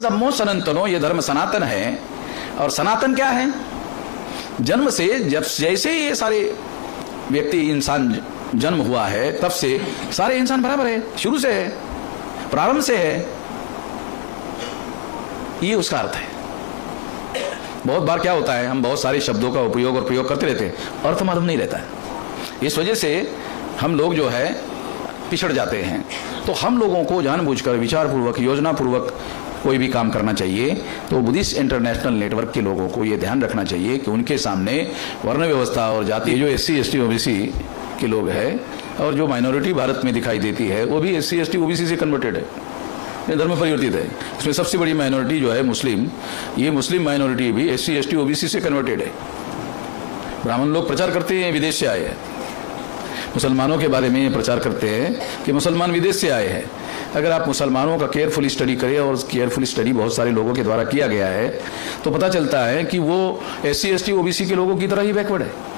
धम्मो सनातनो, ये धर्म सनातन है। और सनातन क्या है? जन्म से जब जैसे ये सारे व्यक्ति इंसान जन्म हुआ है तब से सारे इंसान बराबर है, शुरू से है, प्रारंभ से है, ये उसका अर्थ है। बहुत बार क्या होता है, हम बहुत सारे शब्दों का उपयोग और प्रयोग करते रहते हैं, अर्थ मालूम नहीं रहता है। इस वजह से हम लोग जो है पिछड़ जाते हैं। तो हम लोगों को जानबूझकर विचारपूर्वक योजनापूर्वक कोई भी काम करना चाहिए। तो बुद्धिस्ट इंटरनेशनल नेटवर्क के लोगों को ये ध्यान रखना चाहिए कि उनके सामने वर्ण व्यवस्था और जाति, जो SC ST OBC के लोग हैं और जो माइनॉरिटी भारत में दिखाई देती है वो भी SC ST OBC से कन्वर्टेड है, धर्म परिवर्तित है। इसमें सबसे बड़ी माइनॉरिटी जो है मुस्लिम, ये मुस्लिम माइनॉरिटी भी SC ST OBC से कन्वर्टेड है। ब्राह्मण लोग प्रचार करते हैं विदेश से आए हैं, मुसलमानों के बारे में ये प्रचार करते हैं कि मुसलमान विदेश से आए हैं। अगर आप मुसलमानों का केयरफुल स्टडी करें, और केयरफुल स्टडी बहुत सारे लोगों के द्वारा किया गया है, तो पता चलता है कि वो SC ST OBC के लोगों की तरह ही बैकवर्ड है।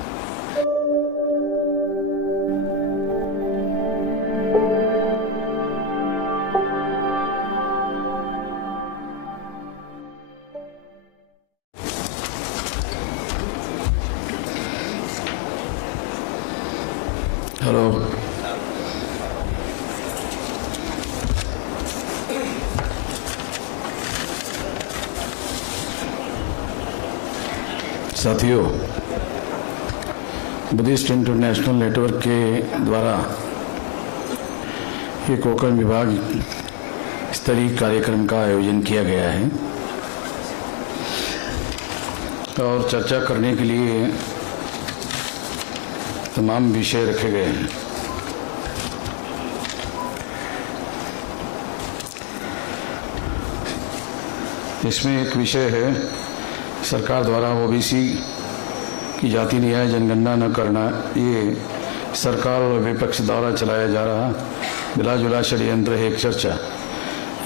हेलो, साथियों, बुद्धिस्ट इंटरनेशनल नेटवर्क के द्वारा ये कोंकण विभाग स्तरीय कार्यक्रम का आयोजन किया गया है और चर्चा करने के लिए तमाम विषय रखे गए हैं। इसमें एक विषय है, सरकार द्वारा OBC की जाति न्याय जनगणना न करना, ये सरकार और विपक्ष द्वारा चलाया जा रहा मिला जुला षड्यंत्र है। एक चर्चा,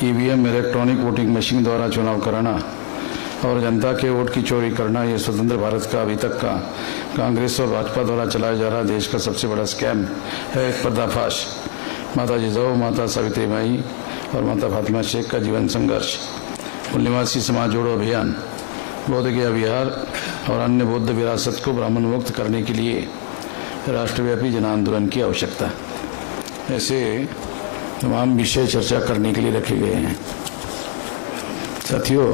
EVM इलेक्ट्रॉनिक वोटिंग मशीन द्वारा चुनाव कराना और जनता के वोट की चोरी करना, ये स्वतंत्र भारत का अभी तक का कांग्रेस और भाजपा द्वारा चलाया जा रहा देश का सबसे बड़ा स्कैम है। एक पर्दाफाश, माता जिजाऊ, माता सावित्री बाई और माता फातिमा शेख का जीवन संघर्ष, मूल निवासी समाज जोड़ो अभियान, बौद्ध गया विहार और अन्य बौद्ध विरासत को ब्राह्मण मुक्त करने के लिए राष्ट्रव्यापी जन आंदोलन की आवश्यकता, ऐसे तमाम विषय चर्चा करने के लिए रखे गए हैं। साथियों,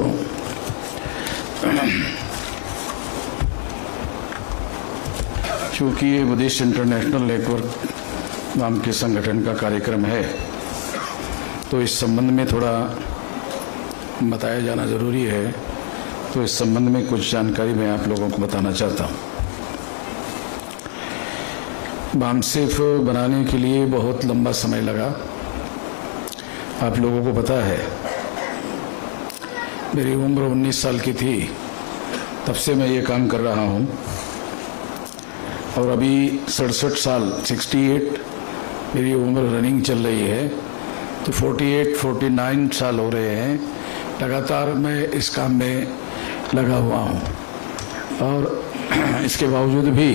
चूँकि ये बुद्धिस्ट इंटरनेशनल नेटवर्क नाम के संगठन का कार्यक्रम है, तो इस संबंध में थोड़ा बताया जाना जरूरी है। तो इस संबंध में कुछ जानकारी मैं आप लोगों को बताना चाहता हूँ। बामसेफ बनाने के लिए बहुत लंबा समय लगा। आप लोगों को पता है, मेरी उम्र 19 साल की थी तब से मैं ये काम कर रहा हूँ और अभी 67 साल 68 मेरी उम्र रनिंग चल रही है, तो 49 साल हो रहे हैं लगातार मैं इस काम में लगा हुआ हूँ। और इसके बावजूद भी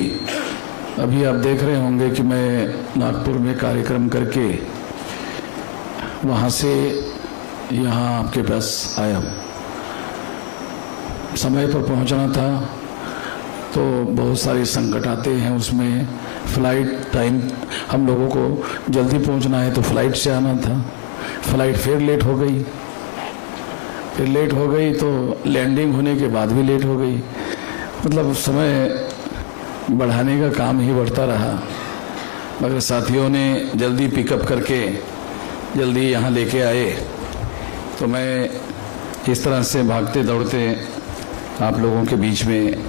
अभी आप देख रहे होंगे कि मैं नागपुर में कार्यक्रम करके वहाँ से यहाँ आपके पास आया हूँ। समय पर पहुँचना था तो बहुत सारे संकट आते हैं, उसमें फ्लाइट टाइम, हम लोगों को जल्दी पहुँचना है तो फ्लाइट से आना था, फ्लाइट फिर लेट हो गई, फिर लेट हो गई तो लैंडिंग होने के बाद भी लेट हो गई। मतलब समय बढ़ाने का काम ही बढ़ता रहा, मगर साथियों ने जल्दी पिकअप करके जल्दी यहाँ लेके आए, तो मैं इस तरह से भागते दौड़ते आप लोगों के बीच में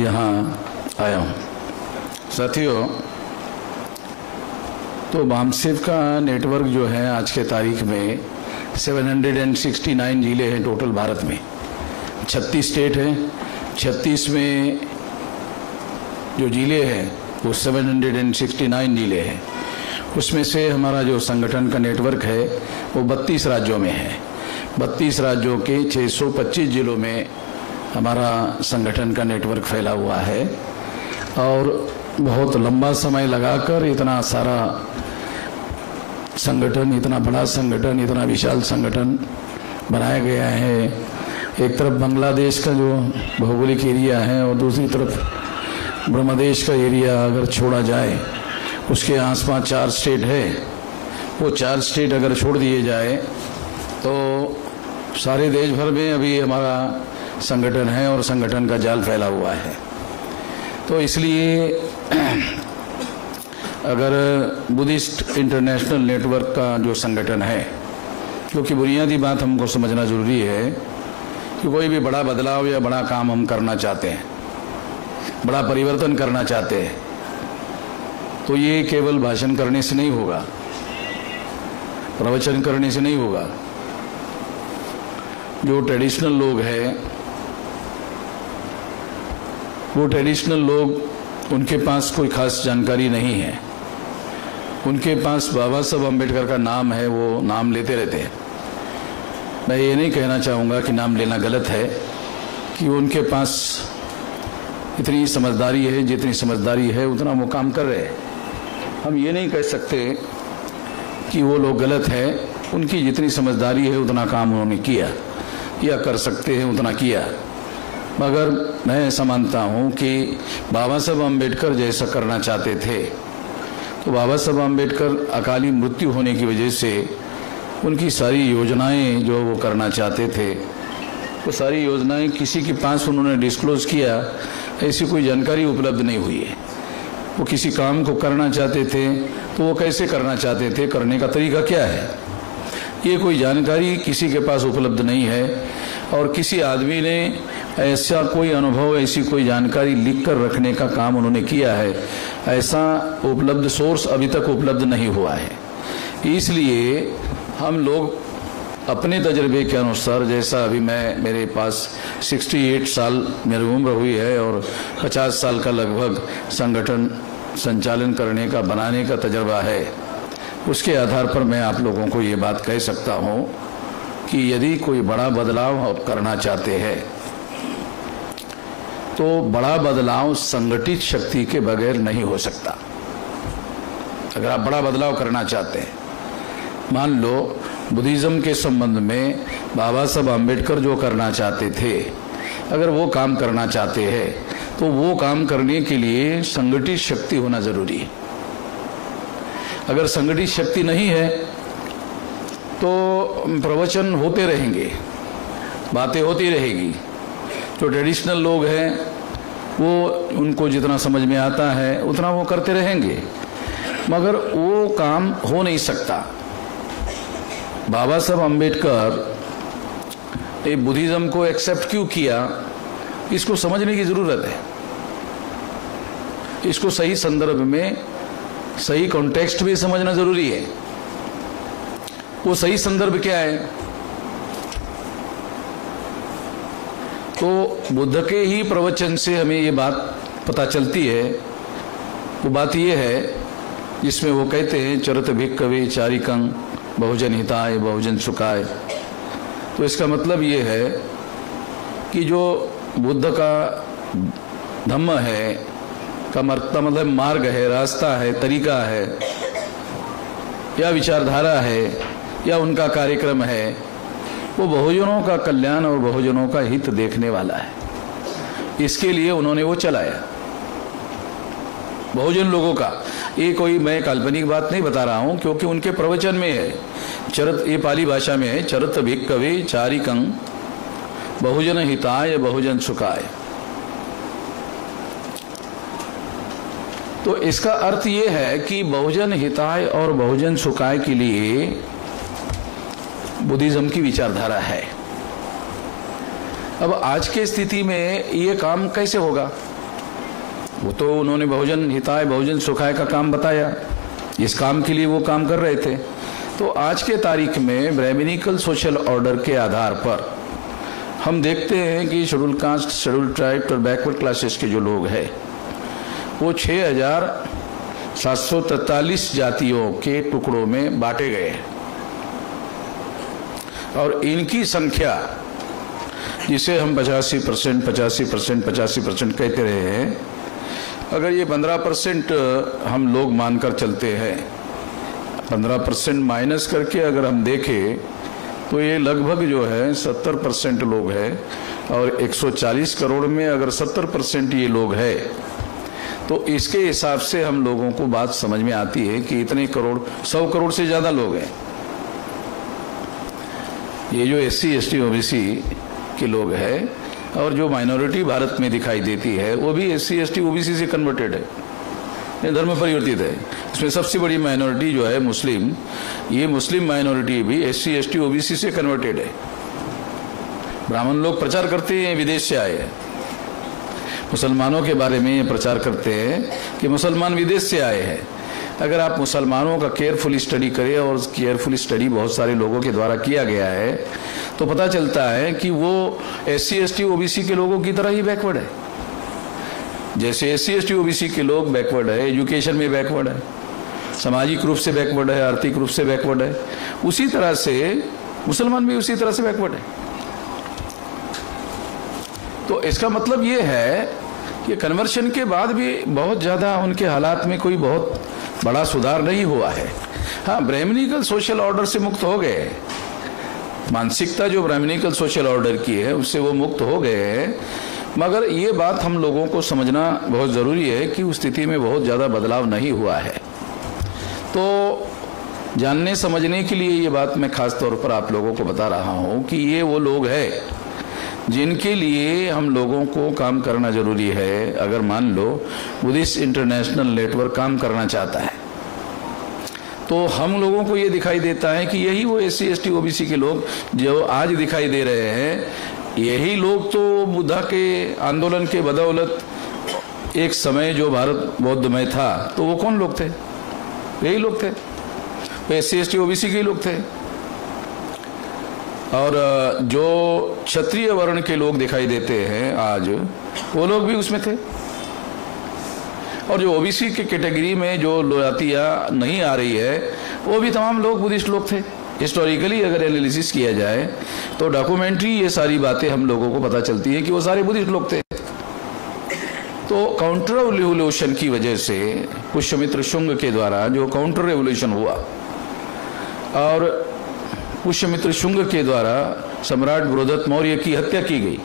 यहाँ आया हूँ। साथियों, तो बामसेफ का नेटवर्क जो है आज के तारीख में 769 जिले हैं टोटल भारत में, 36 स्टेट हैं, 36 में जो जिले हैं वो 769 जिले हैं। उसमें से हमारा जो संगठन का नेटवर्क है वो 32 राज्यों में है। 32 राज्यों के 625 जिलों में हमारा संगठन का नेटवर्क फैला हुआ है और बहुत लंबा समय लगाकर इतना सारा संगठन, इतना बड़ा संगठन, इतना विशाल संगठन बनाया गया है। एक तरफ बांग्लादेश का जो भौगोलिक एरिया है और दूसरी तरफ ब्रह्मदेश का एरिया अगर छोड़ा जाए, उसके आसपास 4 स्टेट है, वो 4 स्टेट अगर छोड़ दिए जाए तो सारे देश भर में अभी हमारा संगठन है और संगठन का जाल फैला हुआ है। तो इसलिए अगर बुद्धिस्ट इंटरनेशनल नेटवर्क का जो संगठन है, क्योंकि बुनियादी बात हमको समझना ज़रूरी है कि कोई भी बड़ा बदलाव या बड़ा काम हम करना चाहते हैं, बड़ा परिवर्तन करना चाहते हैं, तो ये केवल भाषण करने से नहीं होगा, प्रवचन करने से नहीं होगा। जो ट्रेडिशनल लोग हैं, वो ट्रेडिशनल लोग, उनके पास कोई खास जानकारी नहीं है। उनके पास बाबा साहब अम्बेडकर का नाम है, वो नाम लेते रहते हैं। मैं ये नहीं कहना चाहूँगा कि नाम लेना गलत है, कि उनके पास इतनी समझदारी है, जितनी समझदारी है उतना वो काम कर रहे हैं। हम ये नहीं कह सकते कि वो लोग गलत है, उनकी जितनी समझदारी है उतना काम उन्होंने किया या कर सकते हैं उतना किया। मगर मैं ऐसा मानता हूँ कि बाबा साहब अम्बेडकर जैसा करना चाहते थे, तो बाबा साहब अम्बेडकर अकाली मृत्यु होने की वजह से उनकी सारी योजनाएं जो वो करना चाहते थे, वो सारी योजनाएं किसी के पास उन्होंने डिस्क्लोज किया, ऐसी कोई जानकारी उपलब्ध नहीं हुई है। वो किसी काम को करना चाहते थे तो वो कैसे करना चाहते थे, करने का तरीका क्या है, ये कोई जानकारी किसी के पास उपलब्ध नहीं है। और किसी आदमी ने ऐसा कोई अनुभव, ऐसी कोई जानकारी लिख कर रखने का काम उन्होंने किया है, ऐसा उपलब्ध सोर्स अभी तक उपलब्ध नहीं हुआ है। इसलिए हम लोग अपने तजर्बे के अनुसार, जैसा अभी मेरे पास 68 साल मेरी उम्र हुई है और 50 साल का लगभग संगठन संचालन करने का, बनाने का तजर्बा है, उसके आधार पर मैं आप लोगों को ये बात कह सकता हूँ कि यदि कोई बड़ा बदलाव आप करना चाहते हैं तो बड़ा बदलाव संगठित शक्ति के बगैर नहीं हो सकता। अगर आप बड़ा बदलाव करना चाहते हैं, मान लो बुद्धिज्म के संबंध में बाबा साहब अम्बेडकर जो करना चाहते थे, अगर वो काम करना चाहते हैं तो वो काम करने के लिए संगठित शक्ति होना जरूरी है। अगर संगठित शक्ति नहीं है तो प्रवचन होते रहेंगे, बातें होती रहेगी। जो ट्रेडिशनल लोग हैं वो, उनको जितना समझ में आता है उतना वो करते रहेंगे, मगर वो काम हो नहीं सकता। बाबा साहब अम्बेडकर ने बुद्धिज्म को एक्सेप्ट क्यों किया, इसको समझने की जरूरत है। इसको सही संदर्भ में, सही कॉन्टेक्स्ट में समझना जरूरी है। वो सही संदर्भ क्या है? तो बुद्ध के ही प्रवचन से हमें ये बात पता चलती है। वो बात ये है जिसमें वो कहते हैं, चरत भिक्खवे चारिकं बहुजन हिताय बहुजन सुखाय। तो इसका मतलब ये है कि जो बुद्ध का धम्म है, का मतलब मार्ग है, रास्ता है, तरीका है, या विचारधारा है, या उनका कार्यक्रम है, वो बहुजनों का कल्याण और बहुजनों का हित देखने वाला है। इसके लिए उन्होंने वो चलाया, बहुजन लोगों का। ये कोई मैं काल्पनिक बात नहीं बता रहा हूं, क्योंकि उनके प्रवचन में है, चरत, ये पाली भाषा में है, चरत भिक्खवे चारिकं बहुजन हिताय बहुजन सुखाय। तो इसका अर्थ ये है कि बहुजन हिताय और बहुजन सुखाय के लिए बुद्धिज्म की विचारधारा है। अब आज के स्थिति में ये काम कैसे होगा? वो तो उन्होंने बहुजन हिताय बहुजन सुखाय का काम बताया, इस काम के लिए वो काम कर रहे थे। तो आज के तारीख में ब्राह्मणिकल सोशल ऑर्डर के आधार पर हम देखते हैं कि शेड्यूल कास्ट, शेड्यूल ट्राइब और बैकवर्ड क्लासेस के जो लोग हैं वो 6743 जातियों के टुकड़ों में बांटे गए हैं। और इनकी संख्या, जिसे हम 85% कहते रहे हैं, अगर ये 15% हम लोग मानकर चलते हैं, 15% माइनस करके अगर हम देखें तो ये लगभग जो है 70% लोग हैं, और 140 करोड़ में अगर 70% ये लोग है तो इसके हिसाब से हम लोगों को बात समझ में आती है कि इतने करोड़, 100 करोड़ से ज्यादा लोग हैं। ये जो SC ST OBC के लोग हैं, और जो माइनॉरिटी भारत में दिखाई देती है वो भी SC ST OBC से कन्वर्टेड है, धर्म परिवर्तित है। इसमें सबसे बड़ी माइनॉरिटी जो है मुस्लिम, ये मुस्लिम माइनॉरिटी भी SC ST OBC से कन्वर्टेड है। ब्राह्मण लोग प्रचार करते हैं विदेश से आए हैं, मुसलमानों के बारे में ये प्रचार करते हैं कि मुसलमान विदेश से आए हैं। अगर आप मुसलमानों का केयरफुली स्टडी करें, और केयरफुली स्टडी बहुत सारे लोगों के द्वारा किया गया है, तो पता चलता है कि वो SC ST OBC के लोगों की तरह ही बैकवर्ड है। जैसे SC ST OBC के लोग बैकवर्ड है, एजुकेशन में बैकवर्ड है, सामाजिक रूप से बैकवर्ड है, आर्थिक रूप से बैकवर्ड है, उसी तरह से मुसलमान भी उसी तरह से बैकवर्ड है। तो इसका मतलब ये है कि कन्वर्शन के बाद भी बहुत ज़्यादा उनके हालात में कोई बहुत बड़ा सुधार नहीं हुआ है। हाँ, ब्राह्मणिकल सोशल ऑर्डर से मुक्त हो गए, मानसिकता जो ब्राह्मणिकल सोशल ऑर्डर की है उससे वो मुक्त हो गए, मगर ये बात हम लोगों को समझना बहुत ज़रूरी है कि उस स्थिति में बहुत ज़्यादा बदलाव नहीं हुआ है। तो जानने समझने के लिए ये बात मैं खास तौर पर आप लोगों को बता रहा हूँ कि ये वो लोग हैं जिनके लिए हम लोगों को काम करना जरूरी है। अगर मान लो बुद्धिस्ट इंटरनेशनल नेटवर्क काम करना चाहता है, तो हम लोगों को ये दिखाई देता है कि यही वो SC ST OBC के लोग जो आज दिखाई दे रहे हैं, यही लोग तो बुद्धा के आंदोलन के बदौलत एक समय जो भारत बौद्धमय था, तो वो कौन लोग थे? यही लोग थे, वो SC ST OBC के लोग थे। और जो क्षत्रिय वर्ण के लोग दिखाई देते हैं आज, वो लोग भी उसमें थे। और जो OBC के कैटेगरी में जो जातियाँ नहीं आ रही है, वो भी तमाम लोग बुद्धिस्ट लोग थे। हिस्टोरिकली अगर एनालिसिस किया जाए तो डॉक्यूमेंट्री ये सारी बातें हम लोगों को पता चलती है कि वो सारे बुद्धिस्ट लोग थे। तो काउंटर रिवोल्यूशन की वजह से पुष्यमित्र शुंग के द्वारा जो काउंटर रिवोल्यूशन हुआ, और पुष्यमित्र शुंग के द्वारा सम्राट बृहदत्त मौर्य की हत्या की गई।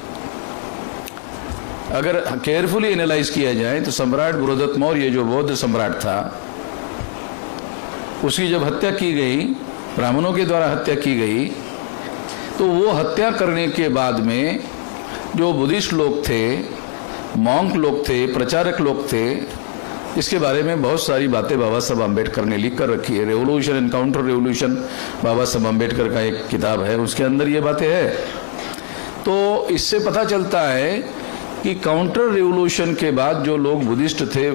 अगर केयरफुली एनालाइज किया जाए तो सम्राट बृहदत्त मौर्य जो बौद्ध सम्राट था, उसकी जब हत्या की गई, ब्राह्मणों के द्वारा हत्या की गई, तो वो हत्या करने के बाद में जो बुद्धिस्ट लोग थे, मॉन्क लोग थे, प्रचारक लोग थे, इसके बारे में बहुत सारी बातें बाबा साहब अम्बेडकर ने लिख कर रखी है। रेवोल्यूशन एंड काउंटर रेवोल्यूशन बाबा साहब अम्बेडकर का एक किताब है, उसके अंदर ये बातें हैं। तो इससे पता चलता है कि काउंटर रेवोल्यूशन के बाद जो लोग बुद्धिस्ट थे,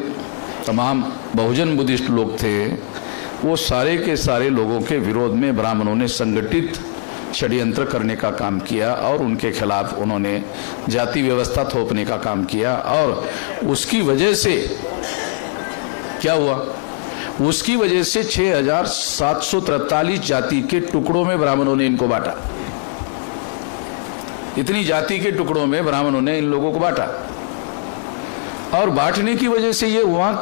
तमाम बहुजन बुद्धिस्ट लोग थे, वो सारे के सारे लोगों के विरोध में ब्राह्मणों ने संगठित षड्यंत्र करने का काम किया, और उनके खिलाफ उन्होंने जाति व्यवस्था थोपने का काम किया। और उसकी वजह से क्या हुआ? उसकी वजह से 6743 जाति के टुकड़ों में ब्राह्मणों ने इनको बांटा। इतनी जाति के टुकड़ों में ब्राह्मणों ने इन लोगों को बांटा, और बांटने की वजह से ये हुआ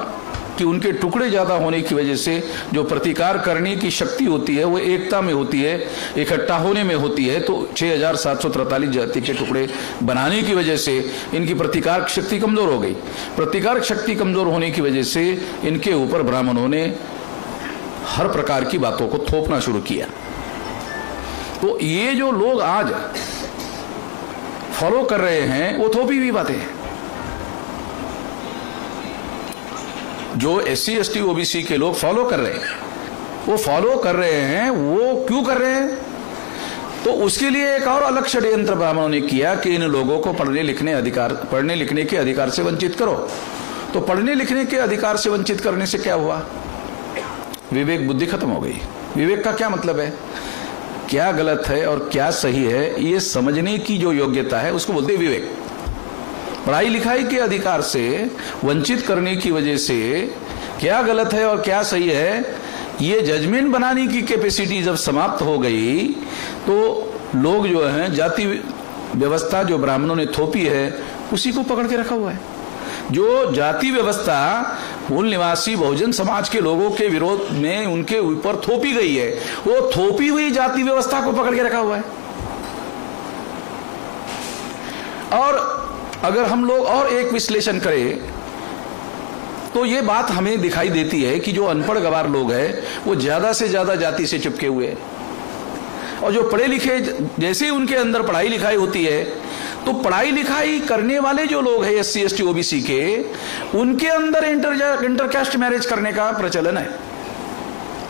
कि उनके टुकड़े ज्यादा होने की वजह से जो प्रतिकार करने की शक्ति होती है वो एकता में होती है, इकट्ठा होने में होती है। तो 6743 जाति के टुकड़े बनाने की वजह से इनकी प्रतिकार शक्ति कमजोर हो गई। प्रतिकार शक्ति कमजोर होने की वजह से इनके ऊपर ब्राह्मणों ने हर प्रकार की बातों को थोपना शुरू किया। तो ये जो लोग आज फॉलो कर रहे हैं वो थोपी हुई बातें हैं। जो SC ST OBC के लोग फॉलो कर रहे हैं, वो फॉलो कर रहे हैं, वो क्यों कर रहे हैं? तो उसके लिए एक और अलग षड्यंत्र ब्राह्मणों ने किया कि इन लोगों को पढ़ने लिखने के अधिकार से वंचित करो। तो पढ़ने लिखने के अधिकार से वंचित करने से क्या हुआ? विवेक बुद्धि खत्म हो गई। विवेक का क्या मतलब है? क्या गलत है और क्या सही है, ये समझने की जो योग्यता है उसको बोलते हैं विवेक। पढ़ाई लिखाई के अधिकार से वंचित करने की वजह से क्या गलत है और क्या सही है, ये जजमेंट बनाने की कैपेसिटी जब समाप्त हो गई, तो लोग जो हैं जाति व्यवस्था जो ब्राह्मणों ने थोपी है उसी को पकड़ के रखा हुआ है। जो जाति व्यवस्था मूल निवासी बहुजन समाज के लोगों के विरोध में उनके ऊपर थोपी गई है, वो थोपी हुई जाति व्यवस्था को पकड़ के रखा हुआ है। और अगर हम लोग और एक विश्लेषण करें तो ये बात हमें दिखाई देती है कि जो अनपढ़ गवार लोग हैं वो ज्यादा से ज्यादा जाति से चिपके हुए हैं, और जो पढ़े लिखे, जैसे ही उनके अंदर पढ़ाई लिखाई होती है तो पढ़ाई लिखाई करने वाले जो लोग हैं SC ST OBC के, उनके अंदर इंटरकास्ट मैरिज करने का प्रचलन है।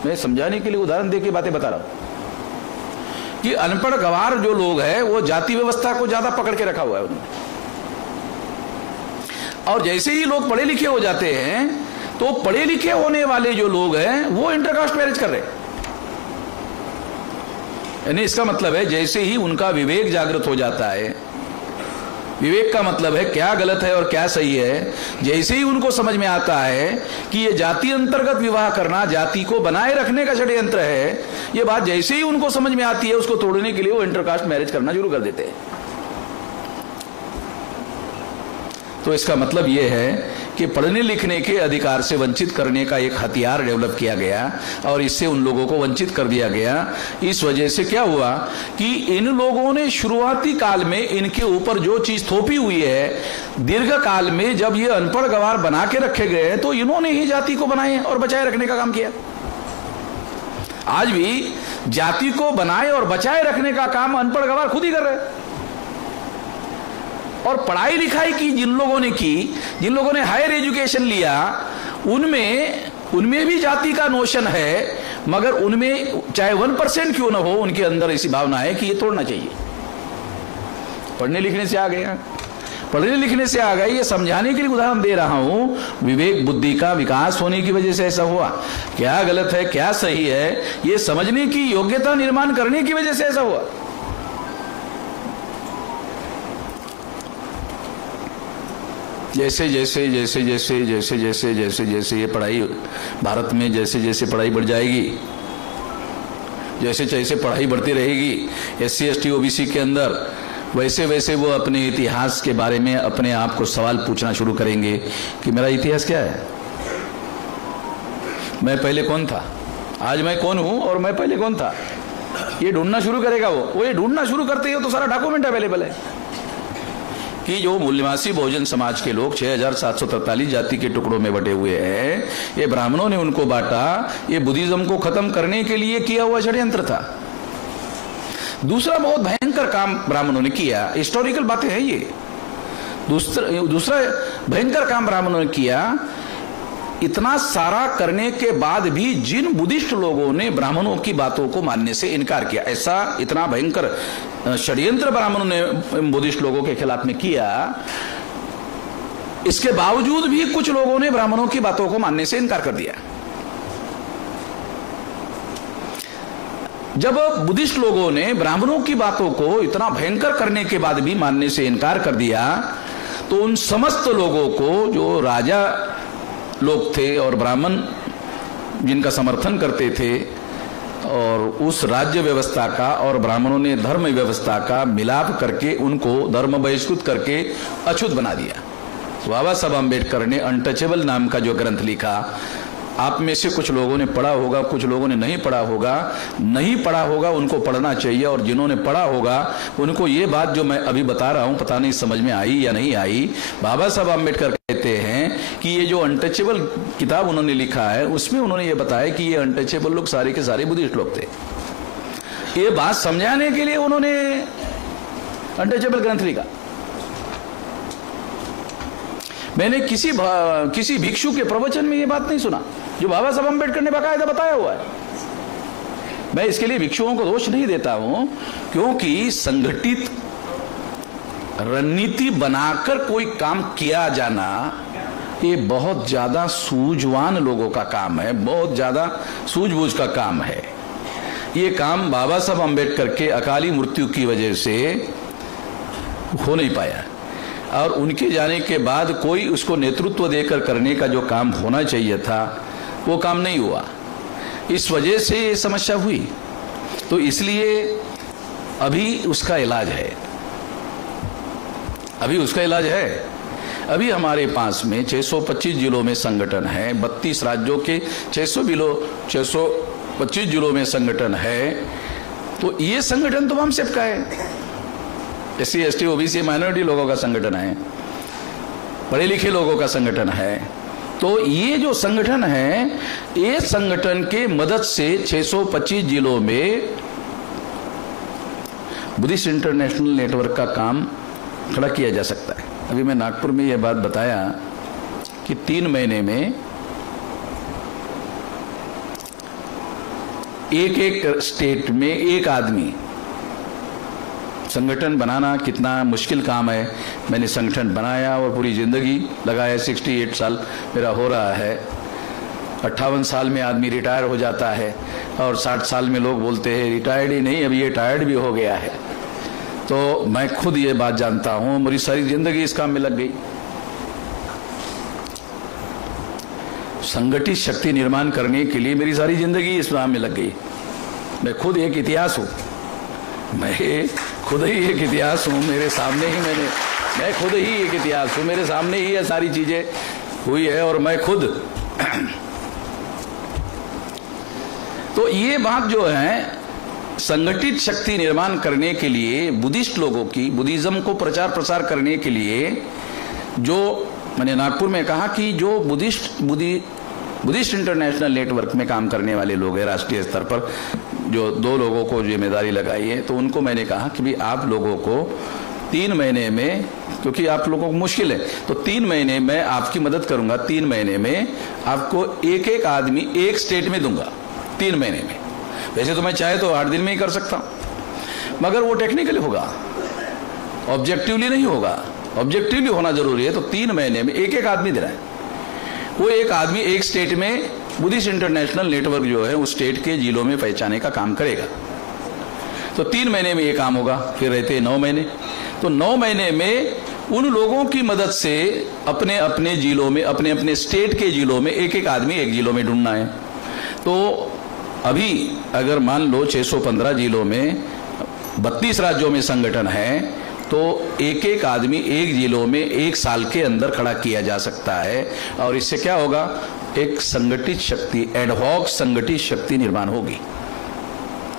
मैं समझाने के लिए उदाहरण देके बातें बता रहा हूं कि अनपढ़ गवार जो लोग हैं वो जाति व्यवस्था को ज्यादा पकड़ के रखा हुआ है उन्होंने, और जैसे ही लोग पढ़े लिखे हो जाते हैं तो पढ़े लिखे होने वाले जो लोग हैं वो इंटरकास्ट मैरिज कर रहे हैं। यानी इसका मतलब है जैसे ही उनका विवेक जागृत हो जाता है, विवेक का मतलब है क्या गलत है और क्या सही है, जैसे ही उनको समझ में आता है कि ये जाति अंतर्गत विवाह करना जाति को बनाए रखने का षड्यंत्र है, ये बात जैसे ही उनको समझ में आती है, उसको तोड़ने के लिए वो इंटरकास्ट मैरिज करना शुरू कर देते हैं। तो इसका मतलब यह है कि पढ़ने लिखने के अधिकार से वंचित करने का एक हथियार डेवलप किया गया और इससे उन लोगों को वंचित कर दिया गया। इस वजह से क्या हुआ कि इन लोगों ने शुरुआती काल में इनके ऊपर जो चीज थोपी हुई है, दीर्घ काल में जब ये अनपढ़ गवार बना के रखे गए तो इन्होंने ही जाति को बनाए और बचाए रखने का काम किया। आज भी जाति को बनाए और बचाए रखने का काम अनपढ़ गवार खुद ही कर रहे हैं। और पढ़ाई लिखाई की जिन लोगों ने हायर एजुकेशन लिया, उनमें भी जाति का नोशन है, मगर उनमें चाहे 1% क्यों ना हो, उनके अंदर ऐसी भावना है कि ये तोड़ना चाहिए। पढ़ने लिखने से आ गया, पढ़ने लिखने से आ गए, ये समझाने के लिए उदाहरण दे रहा हूं। विवेक बुद्धि का विकास होने की वजह से ऐसा हुआ। क्या गलत है क्या सही है ये समझने की योग्यता निर्माण करने की वजह से ऐसा हुआ। जैसे जैसे ये पढ़ाई भारत में जैसे पढ़ाई बढ़ जाएगी, जैसे पढ़ाई बढ़ती रहेगी SC ST OBC के अंदर, वैसे वो अपने इतिहास के बारे में अपने आप को सवाल पूछना शुरू करेंगे कि मेरा इतिहास क्या है, मैं पहले कौन था, आज मैं कौन हूं और मैं पहले कौन था। ये ढूंढना शुरू करेगा वो ये ढूंढना शुरू करते ही तो सारा डॉक्यूमेंट अवेलेबल है कि जो मूल निवासी बहुजन समाज के लोग 6743 जाति के टुकड़ों में बटे हुए हैं, ये ब्राह्मणों ने उनको बांटा, ये बुद्धिज्म को खत्म करने के लिए किया हुआ षड्यंत्र था। दूसरा बहुत भयंकर काम ब्राह्मणों ने किया, हिस्टोरिकल बातें हैं ये। दूसरा भयंकर काम ब्राह्मणों ने किया। इतना सारा करने के बाद भी जिन बुद्धिस्ट लोगों ने ब्राह्मणों की बातों को मानने से इनकार किया, ऐसा इतना भयंकर षड्यंत्र ब्राह्मणों ने बुद्धिस्ट लोगों के खिलाफ में किया, इसके बावजूद भी कुछ लोगों ने ब्राह्मणों की बातों को मानने से इनकार कर दिया। जब बुद्धिस्ट लोगों ने ब्राह्मणों की बातों को इतना भयंकर करने के बाद भी मानने से इनकार कर दिया, तो उन समस्त लोगों को, जो राजा लोग थे और ब्राह्मण जिनका समर्थन करते थे, और उस राज्य व्यवस्था का और ब्राह्मणों ने धर्म व्यवस्था का मिलाप करके उनको धर्म बहिष्कृत करके अछूत बना दिया। बाबा साहब अम्बेडकर ने अनटचेबल नाम का जो ग्रंथ लिखा, आप में से कुछ लोगों ने पढ़ा होगा, कुछ लोगों ने नहीं पढ़ा होगा। नहीं पढ़ा होगा उनको पढ़ना चाहिए, और जिन्होंने पढ़ा होगा उनको ये बात जो मैं अभी बता रहा हूं पता नहीं समझ में आई या नहीं आई। बाबा साहब अम्बेडकर कहते हैं कि ये जो अनटचेबल किताब उन्होंने लिखा है, उसमें उन्होंने ये बताया कि ये अनटचेबल लोग सारे के सारे बुद्धिस्ट लोग थे। ये बात समझाने के लिए उन्होंने अनटचेबल ग्रंथ लिखा। मैंने किसी भिक्षु के प्रवचन में ये बात नहीं सुना जो बाबा साहब अम्बेडकर ने बाकायदा बताया हुआ है। मैं इसके लिए भिक्षुओं को दोष नहीं देता हूं, क्योंकि संगठित रणनीति बनाकर कोई काम किया जाना ये बहुत ज्यादा सूझवान लोगों का काम है, बहुत ज्यादा सूझबूझ का काम है। ये काम बाबा साहब अम्बेडकर के अकाली मृत्यु की वजह से हो नहीं पाया, और उनके जाने के बाद कोई उसको नेतृत्व देकर करने का जो काम होना चाहिए था वो काम नहीं हुआ। इस वजह से ये समस्या हुई। तो इसलिए अभी उसका इलाज है, अभी उसका इलाज है। अभी हमारे पास में 625 जिलों में संगठन है, 32 राज्यों के 625 जिलों में संगठन है। तो ये संगठन तो हम सबका है, SC ST OBC माइनॉरिटी लोगों का संगठन है, पढ़े लिखे लोगों का संगठन है। तो ये जो संगठन है, ये संगठन के मदद से 625 जिलों में बुद्धिस्ट इंटरनेशनल नेटवर्क का काम खड़ा किया जा सकता है। अभी मैं नागपुर में यह बात बताया कि 3 महीने में एक स्टेट में एक आदमी, संगठन बनाना कितना मुश्किल काम है। मैंने संगठन बनाया और पूरी जिंदगी लगाया, 68 साल मेरा हो रहा है। 58 साल में आदमी रिटायर हो जाता है और 60 साल में लोग बोलते हैं रिटायर्ड ही नहीं, अभी ये टायर्ड भी हो गया है। तो मैं खुद ये बात जानता हूं, मेरी सारी जिंदगी इस काम में लग गई। संगठित शक्ति निर्माण करने के लिए मेरी सारी जिंदगी इस काम में लग गई। मैं खुद एक इतिहास हूं, मैं खुद ही एक इतिहास हूं, मेरे सामने ही मैं खुद ही एक इतिहास हूं, मेरे सामने ही ये सारी चीजें हुई है और मैं खुद। तो ये बात जो है, संगठित शक्ति निर्माण करने के लिए बुद्धिस्ट लोगों की, बुद्धिज्म को प्रचार प्रसार करने के लिए, जो मैंने नागपुर में कहा कि जो बुद्धिस्ट इंटरनेशनल नेटवर्क में काम करने वाले लोग हैं राष्ट्रीय स्तर पर, जो 2 लोगों को जिम्मेदारी लगाई है, तो उनको मैंने कहा कि भाई आप लोगों को 3 महीने में, क्योंकि आप लोगों को मुश्किल है, तो 3 महीने में आपकी मदद करूंगा। 3 महीने में आपको एक आदमी एक स्टेट में दूंगा, 3 महीने में। वैसे तो मैं चाहे तो 8 दिन में ही कर सकता हूं, मगर वो टेक्निकली होगा, ऑब्जेक्टिवली नहीं होगा। ऑब्जेक्टिवली होना जरूरी है। तो 3 महीने में एक आदमी दे रहा है, वो एक आदमी एक स्टेट में बुद्धिस्ट इंटरनेशनल नेटवर्क जो है उस स्टेट के जिलों में पहचाने का काम करेगा। तो 3 महीने में ये काम होगा, फिर रहते 9 महीने। तो 9 महीने में उन लोगों की मदद से अपने अपने जिलों में, अपने अपने स्टेट के जिलों में एक आदमी एक जिलों में ढूंढना है। तो अभी अगर मान लो 615 जिलों में 32 राज्यों में संगठन है, तो एक आदमी एक जिलों में 1 साल के अंदर खड़ा किया जा सकता है। और इससे क्या होगा, एक संगठित शक्ति, एडहॉक संगठित शक्ति निर्माण होगी,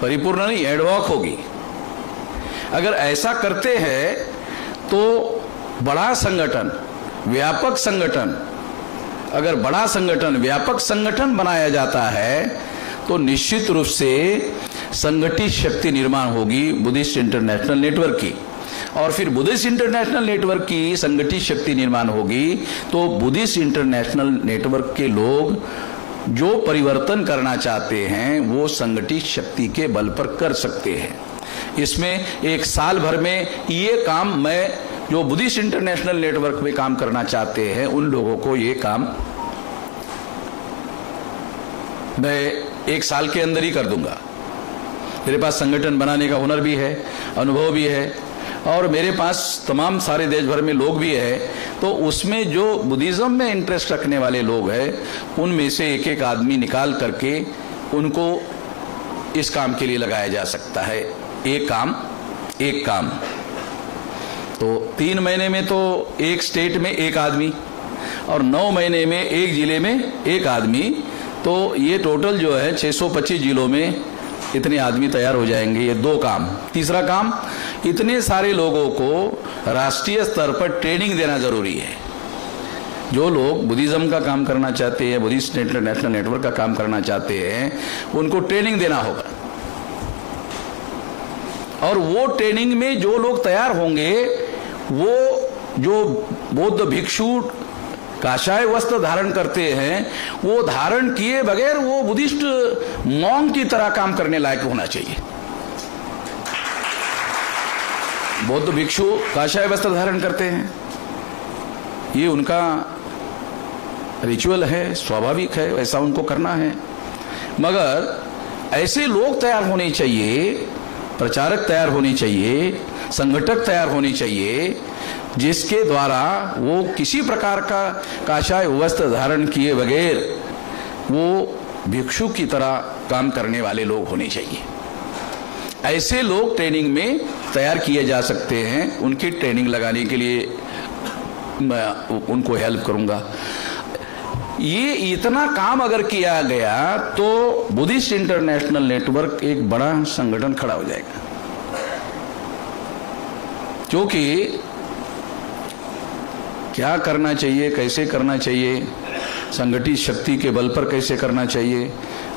परिपूर्ण नहीं, एडहॉक होगी। अगर ऐसा करते हैं तो बड़ा संगठन, व्यापक संगठन, अगर बड़ा संगठन, व्यापक संगठन बनाया जाता है तो निश्चित रूप से संगठित शक्ति निर्माण होगी बुद्धिस्ट इंटरनेशनल नेटवर्क की। और फिर बुद्धिस्ट इंटरनेशनल नेटवर्क की संगठित शक्ति निर्माण होगी तो बुद्धिस्ट इंटरनेशनल नेटवर्क के लोग जो परिवर्तन करना चाहते हैं वो संगठित शक्ति के बल पर कर सकते हैं। इसमें 1 साल भर में ये काम, मैं जो बुद्धिस्ट इंटरनेशनल नेटवर्क में काम करना चाहते हैं उन लोगों को ये काम मैं 1 साल के अंदर ही कर दूंगा। मेरे पास संगठन बनाने का हुनर भी है, अनुभव भी है, और मेरे पास तमाम सारे देश भर में लोग भी है। तो उसमें जो बुद्धिज्म में इंटरेस्ट रखने वाले लोग हैं उनमें से एक आदमी निकाल करके उनको इस काम के लिए लगाया जा सकता है। एक काम। तो 3 महीने में तो एक स्टेट में एक आदमी और 9 महीने में एक जिले में एक आदमी। तो ये टोटल जो है 625 जिलों में इतने आदमी तैयार हो जाएंगे। ये 2 काम। तीसरा काम, इतने सारे लोगों को राष्ट्रीय स्तर पर ट्रेनिंग देना जरूरी है। जो लोग बुद्धिज्म का काम करना चाहते हैं, बुद्धिस्ट इंटरनेशनल नेटवर्क का काम करना चाहते हैं, उनको ट्रेनिंग देना होगा। और वो ट्रेनिंग में जो लोग तैयार होंगे, वो जो बौद्ध भिक्षु काशाय वस्त्र धारण करते हैं, वो धारण किए बगैर वो बुद्धिस्ट मॉन्क की तरह काम करने लायक होना चाहिए। बौद्ध भिक्षु काशाय वस्त्र धारण करते हैं, ये उनका रिचुअल है, स्वाभाविक है, ऐसा उनको करना है। मगर ऐसे लोग तैयार होने चाहिए, प्रचारक तैयार होने चाहिए, संगठक तैयार होने चाहिए, जिसके द्वारा वो किसी प्रकार का काशाय वस्त्र धारण किए बगैर वो भिक्षु की तरह काम करने वाले लोग होने चाहिए। ऐसे लोग ट्रेनिंग में तैयार किए जा सकते हैं। उनकी ट्रेनिंग लगाने के लिए मैं उनको हेल्प करूंगा। ये इतना काम अगर किया गया तो बुद्धिस्ट इंटरनेशनल नेटवर्क एक बड़ा संगठन खड़ा हो जाएगा, क्योंकि क्या करना चाहिए, कैसे करना चाहिए, संगठित शक्ति के बल पर कैसे करना चाहिए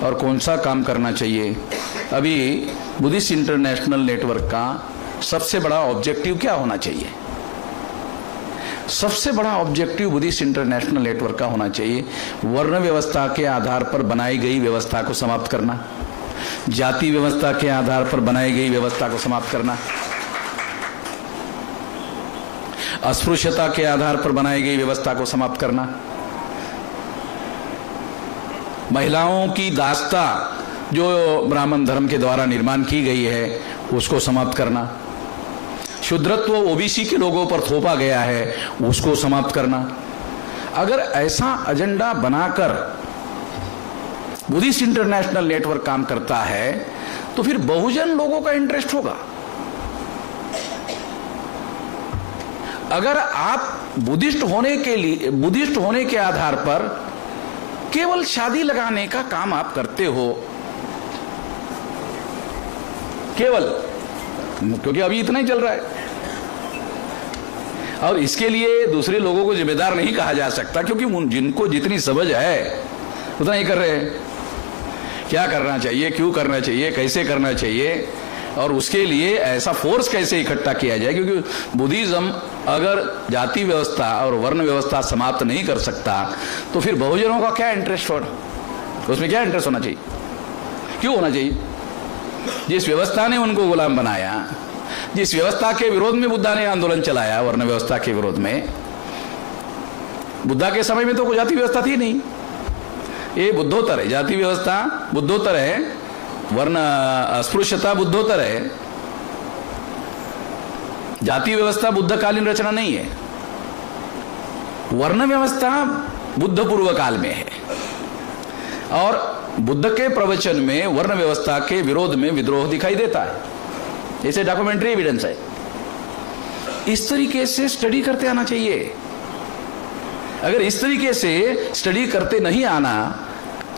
और कौन सा काम करना चाहिए। अभी बुद्धिस्ट इंटरनेशनल नेटवर्क का सबसे बड़ा ऑब्जेक्टिव क्या होना चाहिए? सबसे बड़ा ऑब्जेक्टिव बुद्धिस्ट इंटरनेशनल नेटवर्क का होना चाहिए वर्ण व्यवस्था के आधार पर बनाई गई व्यवस्था को समाप्त करना, जाति व्यवस्था के आधार पर बनाई गई व्यवस्था को समाप्त करना, अस्पृश्यता के आधार पर बनाई गई व्यवस्था को समाप्त करना, महिलाओं की दास्ता जो ब्राह्मण धर्म के द्वारा निर्माण की गई है उसको समाप्त करना, शूद्रत्व ओबीसी के लोगों पर थोपा गया है उसको समाप्त करना। अगर ऐसा एजेंडा बनाकर बुद्धिस्ट इंटरनेशनल नेटवर्क काम करता है तो फिर बहुजन लोगों का इंटरेस्ट होगा। अगर आप बुद्धिस्ट होने के आधार पर केवल शादी लगाने का काम आप करते हो, केवल, क्योंकि अभी इतना ही चल रहा है और इसके लिए दूसरे लोगों को जिम्मेदार नहीं कहा जा सकता, क्योंकि जिनको जितनी समझ है उतना ही कर रहे हैं। क्या करना चाहिए, क्यों करना चाहिए, कैसे करना चाहिए और उसके लिए ऐसा फोर्स कैसे इकट्ठा किया जाए, क्योंकि बुद्धिज्म अगर जाति व्यवस्था और वर्ण व्यवस्था समाप्त नहीं कर सकता तो फिर बहुजनों का क्या इंटरेस्ट हो, उसमें क्या इंटरेस्ट होना चाहिए, क्यों होना चाहिए? जिस व्यवस्था ने उनको गुलाम बनाया, जिस व्यवस्था के विरोध में बुद्धा ने आंदोलन चलाया, वर्ण व्यवस्था के विरोध में, बुद्धा के समय में तो कोई जाति व्यवस्था थी नहीं, ये बुद्धोत्तर है, जाति व्यवस्था बुद्धोत्तर है, वर्ण अस्पृश्यता बुद्धोत्तर है, जाति व्यवस्था बुद्धकालीन रचना नहीं है, वर्ण व्यवस्था बुद्ध पूर्व काल में है और बुद्ध के प्रवचन में वर्ण व्यवस्था के विरोध में विद्रोह दिखाई देता है, जैसे डॉक्यूमेंट्री एविडेंस है। इस तरीके से स्टडी करते आना चाहिए। अगर इस तरीके से स्टडी करते नहीं आना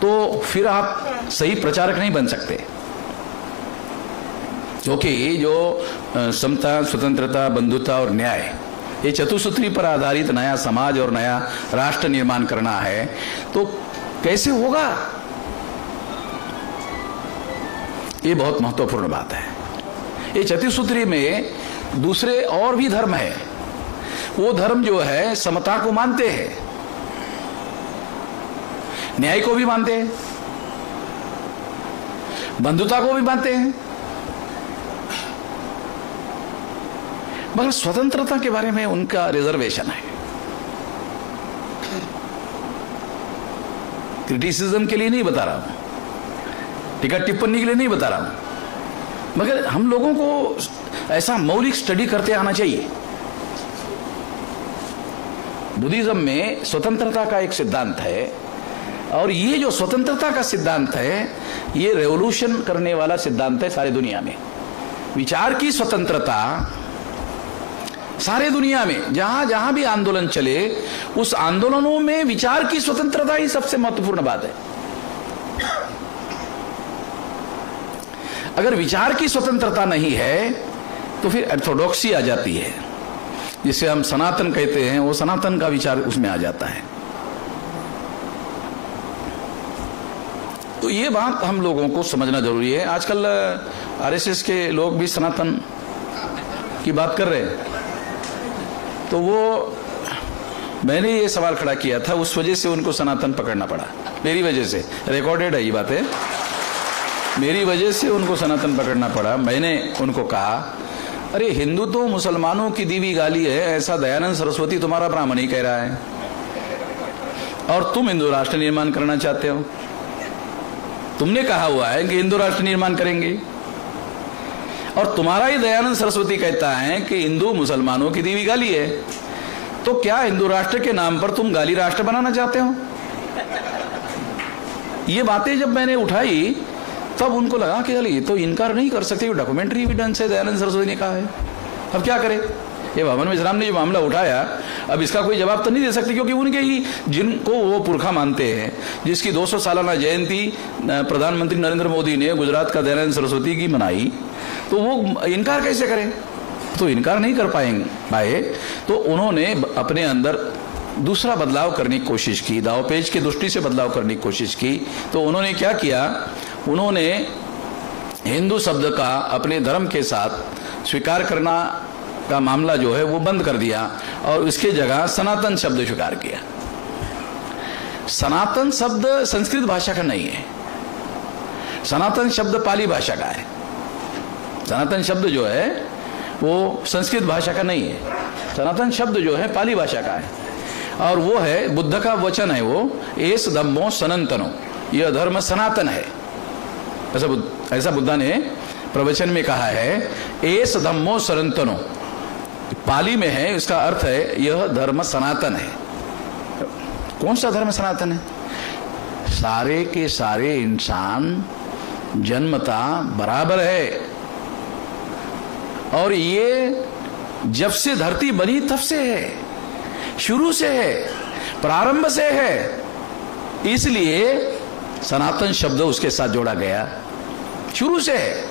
तो फिर आप सही प्रचारक नहीं बन सकते, क्योंकि जो समता, स्वतंत्रता, बंधुता और न्याय, ये चतुसूत्री पर आधारित नया समाज और नया राष्ट्र निर्माण करना है तो कैसे होगा, ये बहुत महत्वपूर्ण बात है। ये चतुसूत्री में दूसरे और भी धर्म है, वो धर्म जो है समता को मानते हैं, न्याय को भी मानते हैं, बंधुता को भी मानते हैं, मगर स्वतंत्रता के बारे में उनका रिजर्वेशन है। क्रिटिसिज्म के लिए नहीं बता रहा हूं, टीका टिप्पणी के लिए नहीं बता रहा हूं, मगर हम लोगों को ऐसा मौलिक स्टडी करते आना चाहिए। बुद्धिज्म में स्वतंत्रता का एक सिद्धांत है और ये जो स्वतंत्रता का सिद्धांत है ये रेवोल्यूशन करने वाला सिद्धांत है सारी दुनिया में। विचार की स्वतंत्रता सारे दुनिया में जहां जहां भी आंदोलन चले उस आंदोलनों में विचार की स्वतंत्रता ही सबसे महत्वपूर्ण बात है। अगर विचार की स्वतंत्रता नहीं है तो फिर ऑर्थोडॉक्सी आ जाती है, जिसे हम सनातन कहते हैं, वो सनातन का विचार उसमें आ जाता है। तो ये बात हम लोगों को समझना जरूरी है। आजकल आरएसएस के लोग भी सनातन की बात कर रहे हैं, तो वो मैंने ये सवाल खड़ा किया था, उस वजह से उनको सनातन पकड़ना पड़ा, मेरी वजह से, रिकॉर्डेड है ये बातें, मेरी वजह से उनको सनातन पकड़ना पड़ा। मैंने उनको कहा अरे हिंदू तो मुसलमानों की दी हुई गाली है, ऐसा दयानंद सरस्वती तुम्हारा ब्राह्मण ही कह रहा है, और तुम हिंदू राष्ट्र निर्माण करना चाहते हो, तुमने कहा हुआ है कि हिंदू राष्ट्र निर्माण करेंगे, और तुम्हारा ही दयानंद सरस्वती कहता है कि हिंदू मुसलमानों की दी हुई गाली है, तो क्या हिंदू राष्ट्र के नाम पर तुम गाली राष्ट्र बनाना चाहते हो? ये बातें जब मैंने उठाई तब उनको लगा कि ये तो इनकार नहीं कर सकते, डॉक्यूमेंट्री एविडेंस है, दयानंद सरस्वती ने कहा है, अब क्या करें? ये भवन मिश्राम ने जो मामला उठाया, अब इसका कोई जवाब तो नहीं दे सकते, क्योंकि उनके ही जिनको वो पुरखा मानते हैं, जिसकी 200 सालाना जयंती प्रधानमंत्री नरेंद्र मोदी ने गुजरात का दयानंद सरस्वती की मनाई, तो वो इनकार कैसे करें? तो इनकार नहीं कर पाए। तो उन्होंने अपने अंदर दूसरा बदलाव करने की कोशिश की, दावपेच की दृष्टि से बदलाव करने की कोशिश की। तो उन्होंने क्या किया, उन्होंने हिंदू शब्द का अपने धर्म के साथ स्वीकार करना का मामला जो है वो बंद कर दिया और उसके जगह सनातन शब्द स्वीकार किया। सनातन शब्द संस्कृत भाषा का नहीं है, सनातन शब्द पाली भाषा का है। सनातन शब्द जो है वो संस्कृत भाषा का नहीं है, सनातन शब्द जो है पाली भाषा का है और वो है बुद्ध का वचन है, वो एस धम्मो सनातनो, यह धर्म सनातन है। ऐसा बुद्ध ने प्रवचन में कहा है, एस धम्मो सनातनो, पाली में है, इसका अर्थ है यह धर्म सनातन है। कौन सा धर्म सनातन है? सारे के सारे इंसान जन्मता बराबर है और ये जब से धरती बनी तब से है, शुरू से है, प्रारंभ से है, इसलिए सनातन शब्द उसके साथ जोड़ा गया, शुरू से है।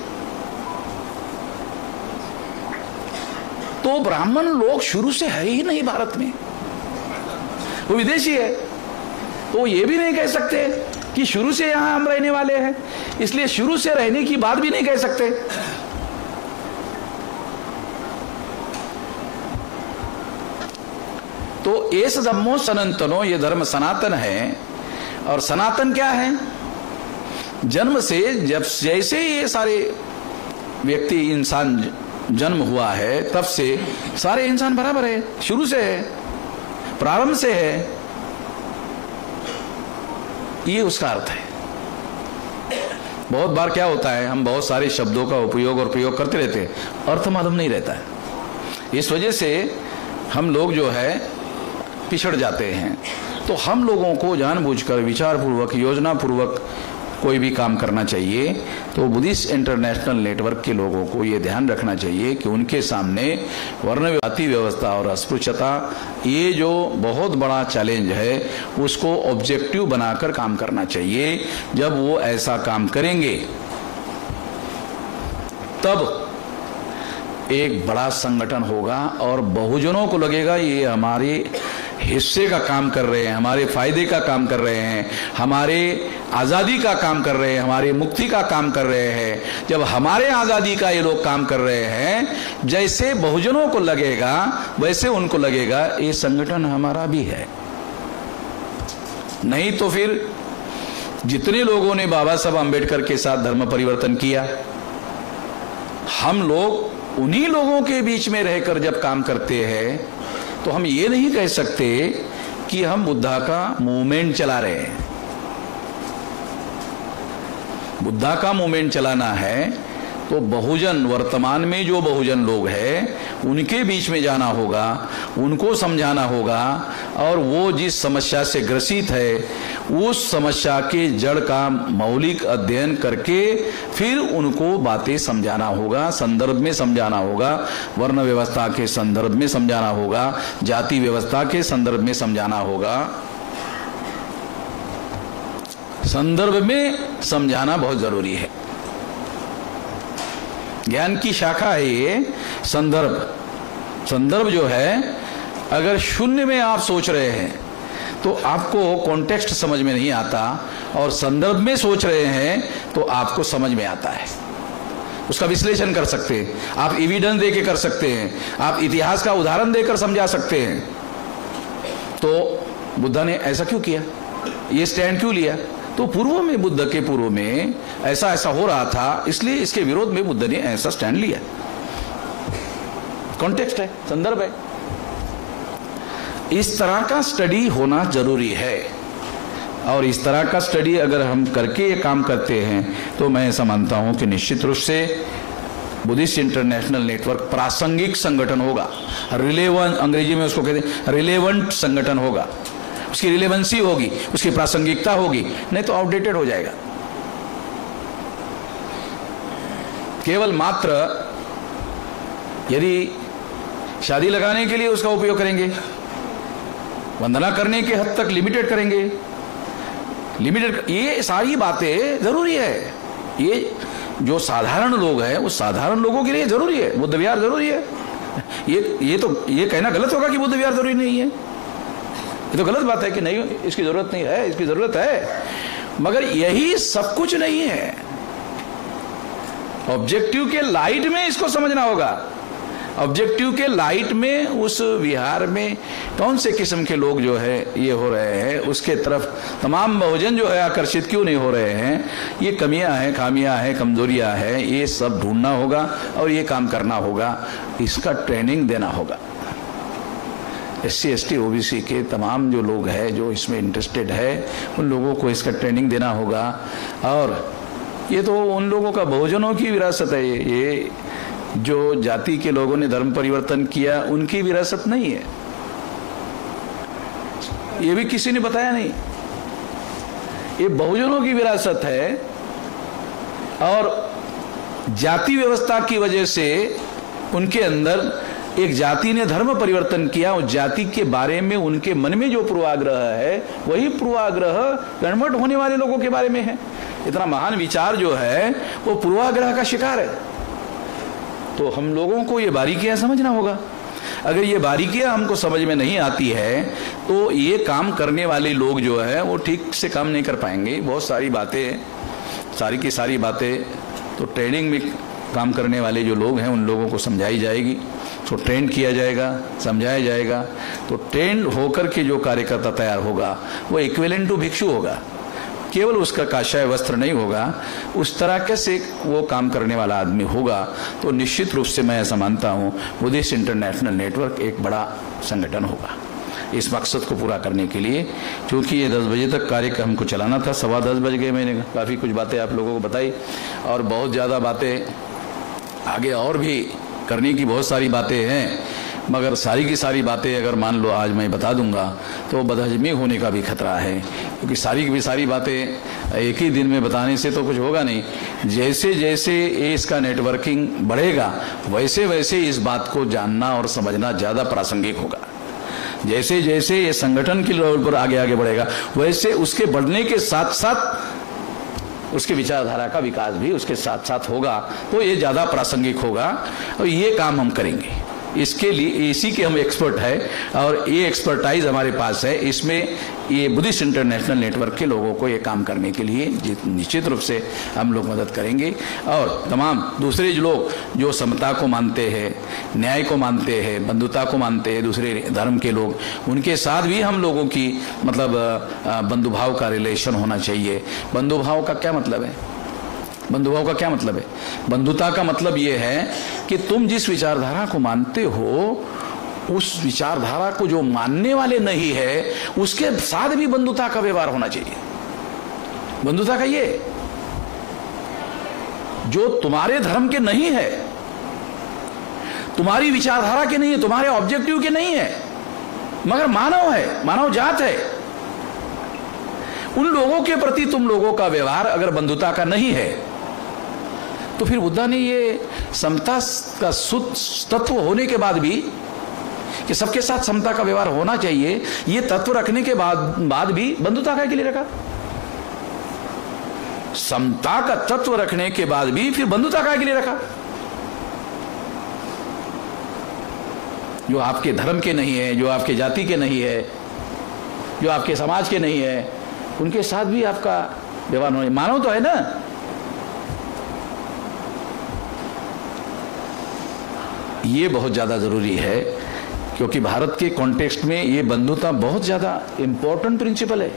तो ब्राह्मण लोग शुरू से है ही नहीं भारत में, वो विदेशी है, तो ये भी नहीं कह सकते कि शुरू से यहां हम रहने वाले हैं, इसलिए शुरू से रहने की बात भी नहीं कह सकते। तो एस धम्मो सनातनो, ये धर्म सनातन है। और सनातन क्या है? जन्म से जब जैसे ये सारे व्यक्ति इंसान जन्म हुआ है तब से सारे इंसान बराबर है, शुरू से है, प्रारंभ से है, ये उसका अर्थ है। बहुत बार क्या होता है, हम बहुत सारे शब्दों का उपयोग और प्रयोग करते रहते हैं, अर्थ मालूम नहीं रहता है। इस वजह से हम लोग जो है पिछड़ जाते हैं। तो हम लोगों को जानबूझकर विचारपूर्वक योजनापूर्वक कोई भी काम करना चाहिए। तो बुद्धिस्ट इंटरनेशनल नेटवर्क के लोगों को ये ध्यान रखना चाहिए कि उनके सामने वर्ण जाति व्यवस्था और अस्पृश्यता, ये जो बहुत बड़ा चैलेंज है, उसको ऑब्जेक्टिव बनाकर काम करना चाहिए। जब वो ऐसा काम करेंगे तब एक बड़ा संगठन होगा और बहुजनों को लगेगा ये हमारे हिस्से का काम कर रहे हैं, हमारे फायदे का काम कर रहे हैं, हमारे आज़ादी का काम कर रहे हैं, हमारी मुक्ति का काम कर रहे हैं। जब हमारे आज़ादी का ये लोग काम कर रहे हैं, जैसे बहुजनों को लगेगा वैसे उनको लगेगा ये संगठन हमारा भी है। नहीं तो फिर जितने लोगों ने बाबा साहब अम्बेडकर के साथ धर्म परिवर्तन किया, हम लोग उन्हीं लोगों के बीच में रहकर जब काम करते हैं तो हम ये नहीं कह सकते कि हम बुद्धा का मूवमेंट चला रहे हैं। बुद्धा का मूवमेंट चलाना है तो बहुजन, वर्तमान में जो बहुजन लोग हैं उनके बीच में जाना होगा, उनको समझाना होगा और वो जिस समस्या से ग्रसित है उस समस्या के जड़ का मौलिक अध्ययन करके फिर उनको बातें समझाना होगा, संदर्भ में समझाना होगा, वर्ण व्यवस्था के संदर्भ में समझाना होगा, जाति व्यवस्था के संदर्भ में समझाना होगा। संदर्भ में समझाना बहुत जरूरी है। ज्ञान की शाखा है ये संदर्भ। संदर्भ जो है, अगर शून्य में आप सोच रहे हैं तो आपको कॉन्टेक्स्ट समझ में नहीं आता, और संदर्भ में सोच रहे हैं तो आपको समझ में आता है। उसका विश्लेषण कर सकते हैं, आप एविडेंस देके कर सकते हैं, आप इतिहास का उदाहरण देकर समझा सकते हैं। तो बुद्ध ने ऐसा क्यों किया, ये स्टैंड क्यों लिया? तो पूर्व में, बुद्ध के पूर्व में ऐसा ऐसा हो रहा था, इसलिए इसके विरोध में बुद्ध ने ऐसा स्टैंड लिया। कॉन्टेक्स्ट है, संदर्भ है। इस तरह का स्टडी होना जरूरी है, और इस तरह का स्टडी अगर हम करके ये काम करते हैं तो मैं ऐसा मानता हूं कि निश्चित रूप से बुद्धिस्ट इंटरनेशनल नेटवर्क प्रासंगिक संगठन होगा। रिलेवेंट, अंग्रेजी में उसको कहते हैं रिलेवेंट संगठन होगा। उसकी रिलेवेंसी होगी, उसकी प्रासंगिकता होगी, नहीं तो आउटडेटेड हो जाएगा। केवल मात्र यदि शादी लगाने के लिए उसका उपयोग करेंगे, वंदना करने के हद तक लिमिटेड करेंगे, लिमिटेड। ये सारी बातें जरूरी है। ये जो साधारण लोग हैं उस साधारण लोगों के लिए जरूरी है, बुद्ध विहार जरूरी है। ये कहना गलत होगा कि बुद्ध विहार जरूरी नहीं है। ये तो गलत बात है कि नहीं इसकी जरूरत नहीं है, इसकी जरूरत है, मगर यही सब कुछ नहीं है। ऑब्जेक्टिव के लाइट में इसको समझना होगा। ऑब्जेक्टिव के लाइट में उस विहार में कौन से किस्म के लोग जो है ये हो रहे हैं, उसके तरफ तमाम बहुजन जो है आकर्षित क्यों नहीं हो रहे हैं, ये कमियां हैं, खामियां हैं, कमजोरियां हैं, ये सब ढूंढना होगा और ये काम करना होगा। इसका ट्रेनिंग देना होगा। SC ST OBC के तमाम जो लोग हैं जो इसमें इंटरेस्टेड है उन लोगों को इसका ट्रेनिंग देना होगा। और ये तो उन लोगों का बहुजनों की विरासत है। ये जो जाति के लोगों ने धर्म परिवर्तन किया उनकी विरासत नहीं है, ये भी किसी ने बताया नहीं। ये बहुजनों की विरासत है और जाति व्यवस्था की वजह से उनके अंदर एक जाति ने धर्म परिवर्तन किया। उस जाति के बारे में उनके मन में जो पूर्वाग्रह है वही पूर्वाग्रह कन्वर्ट होने वाले लोगों के बारे में है। इतना महान विचार जो है वो पूर्वाग्रह का शिकार है। तो हम लोगों को ये बारीकियां समझना होगा। अगर ये बारीकियां हमको समझ में नहीं आती है तो ये काम करने वाले लोग जो है वो ठीक से काम नहीं कर पाएंगे। बहुत सारी बातें, सारी की सारी बातें तो ट्रेनिंग में काम करने वाले जो लोग हैं उन लोगों को समझाई जाएगी, तो ट्रेन किया जाएगा, समझाया जाएगा। तो ट्रेन होकर के जो कार्यकर्ता तैयार होगा वो इक्विवेलेंट टू भिक्षु होगा। केवल उसका काशाय वस्त्र नहीं होगा, उस तरह से वो काम करने वाला आदमी होगा। तो निश्चित रूप से मैं ऐसा मानता हूँ बुद्धिस्ट इंटरनेशनल नेटवर्क एक बड़ा संगठन होगा। इस मकसद को पूरा करने के लिए, क्योंकि ये 10 बजे तक कार्यक्रम हमको चलाना था, 10:15 बज गए। मैंने काफ़ी कुछ बातें आप लोगों को बताई और बहुत ज़्यादा बातें आगे और भी करने की बहुत सारी बातें हैं, मगर सारी की सारी बातें अगर मान लो आज मैं बता दूंगा तो बदहजमी होने का भी खतरा है, क्योंकि सारी की सारी बातें एक ही दिन में बताने से तो कुछ होगा नहीं। जैसे जैसे इसका नेटवर्किंग बढ़ेगा वैसे वैसे इस बात को जानना और समझना ज़्यादा प्रासंगिक होगा। जैसे जैसे ये संगठन के लेवल पर आगे आगे बढ़ेगा वैसे उसके बढ़ने के साथ साथ उसके विचारधारा का विकास भी उसके साथ साथ होगा, तो ये ज़्यादा प्रासंगिक होगा और ये काम हम करेंगे। इसके लिए इसी के हम एक्सपर्ट है और ये एक्सपर्टाइज हमारे पास है। इसमें ये बुद्धिस्ट इंटरनेशनल नेटवर्क के लोगों को ये काम करने के लिए निश्चित रूप से हम लोग मदद करेंगे। और तमाम दूसरे जो लोग जो समता को मानते हैं, न्याय को मानते हैं, बंधुता को मानते हैं, दूसरे धर्म के लोग, उनके साथ भी हम लोगों की मतलब बंधुभाव का रिलेशन होना चाहिए। बंधुभाव का क्या मतलब है? बंधुभाव का क्या मतलब है? बंधुता का मतलब यह है कि तुम जिस विचारधारा को मानते हो उस विचारधारा को जो मानने वाले नहीं है उसके साथ भी बंधुता का व्यवहार होना चाहिए। बंधुता का ये जो तुम्हारे धर्म के नहीं है, तुम्हारी विचारधारा के नहीं है, तुम्हारे ऑब्जेक्टिव के नहीं है, मगर मानव है, मानव जात है, उन लोगों के प्रति तुम लोगों का व्यवहार अगर बंधुता का नहीं है तो फिर बुद्धा ने ये समता का तत्व होने के बाद भी कि सबके साथ समता का व्यवहार होना चाहिए, ये तत्व रखने के बाद भी बंधुता के लिए रखा। समता का तत्व रखने के बाद भी फिर बंधुता के लिए रखा। जो आपके धर्म के नहीं है, जो आपके जाति के नहीं है, जो आपके समाज के नहीं है, उनके साथ भी आपका व्यवहार होना। मानव तो है ना। ये बहुत ज्यादा जरूरी है क्योंकि भारत के कॉन्टेक्स्ट में ये बंधुता बहुत ज्यादा इंपॉर्टेंट प्रिंसिपल है।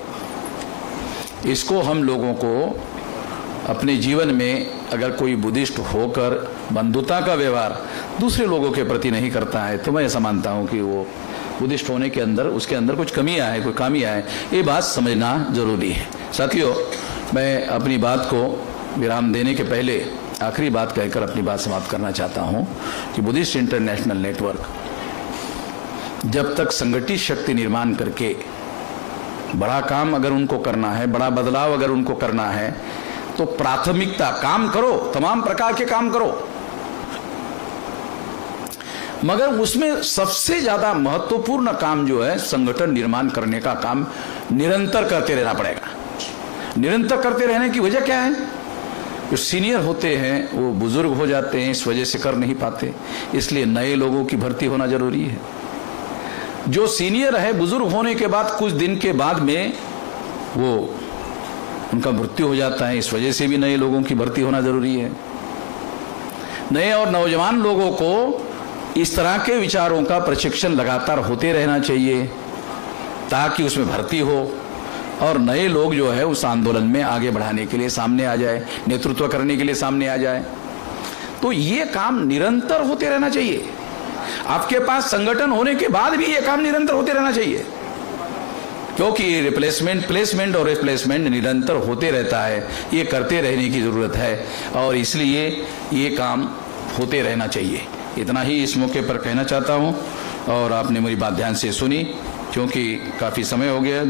इसको हम लोगों को अपने जीवन में अगर कोई बुद्धिस्ट होकर बंधुता का व्यवहार दूसरे लोगों के प्रति नहीं करता है तो मैं ऐसा मानता हूं कि वो बुद्धिस्ट होने के अंदर उसके अंदर कुछ कमियां है, कोई खामियां है। ये बात समझना जरूरी है। साथियों, मैं अपनी बात को विराम देने के पहले आखिरी बात कहकर अपनी बात समाप्त करना चाहता हूं कि बुद्धिस्ट इंटरनेशनल नेटवर्क जब तक संगठित शक्ति निर्माण करके बड़ा काम अगर उनको करना है, बड़ा बदलाव अगर उनको करना है तो प्राथमिकता काम करो, तमाम प्रकार के काम करो, मगर उसमें सबसे ज्यादा महत्वपूर्ण काम जो है संगठन निर्माण करने का काम निरंतर करते रहना पड़ेगा। निरंतर करते रहने की वजह क्या है? जो सीनियर होते हैं वो बुजुर्ग हो जाते हैं, इस वजह से कर नहीं पाते, इसलिए नए लोगों की भर्ती होना जरूरी है। जो सीनियर है बुजुर्ग होने के बाद कुछ दिन के बाद में वो उनका मृत्यु हो जाता है, इस वजह से भी नए लोगों की भर्ती होना जरूरी है। नए और नौजवान लोगों को इस तरह के विचारों का प्रशिक्षण लगातार होते रहना चाहिए ताकि उसमें भर्ती हो और नए लोग जो है उस आंदोलन में आगे बढ़ाने के लिए सामने आ जाए, नेतृत्व करने के लिए सामने आ जाए। तो ये काम निरंतर होते रहना चाहिए। आपके पास संगठन होने के बाद भी ये काम निरंतर होते रहना चाहिए, क्योंकि प्लेसमेंट और रिप्लेसमेंट निरंतर होते रहता है। ये करते रहने की जरूरत है और इसलिए ये काम होते रहना चाहिए। इतना ही इस मौके पर कहना चाहता हूं और आपने मेरी बात ध्यान से सुनी, क्योंकि काफी समय हो गया।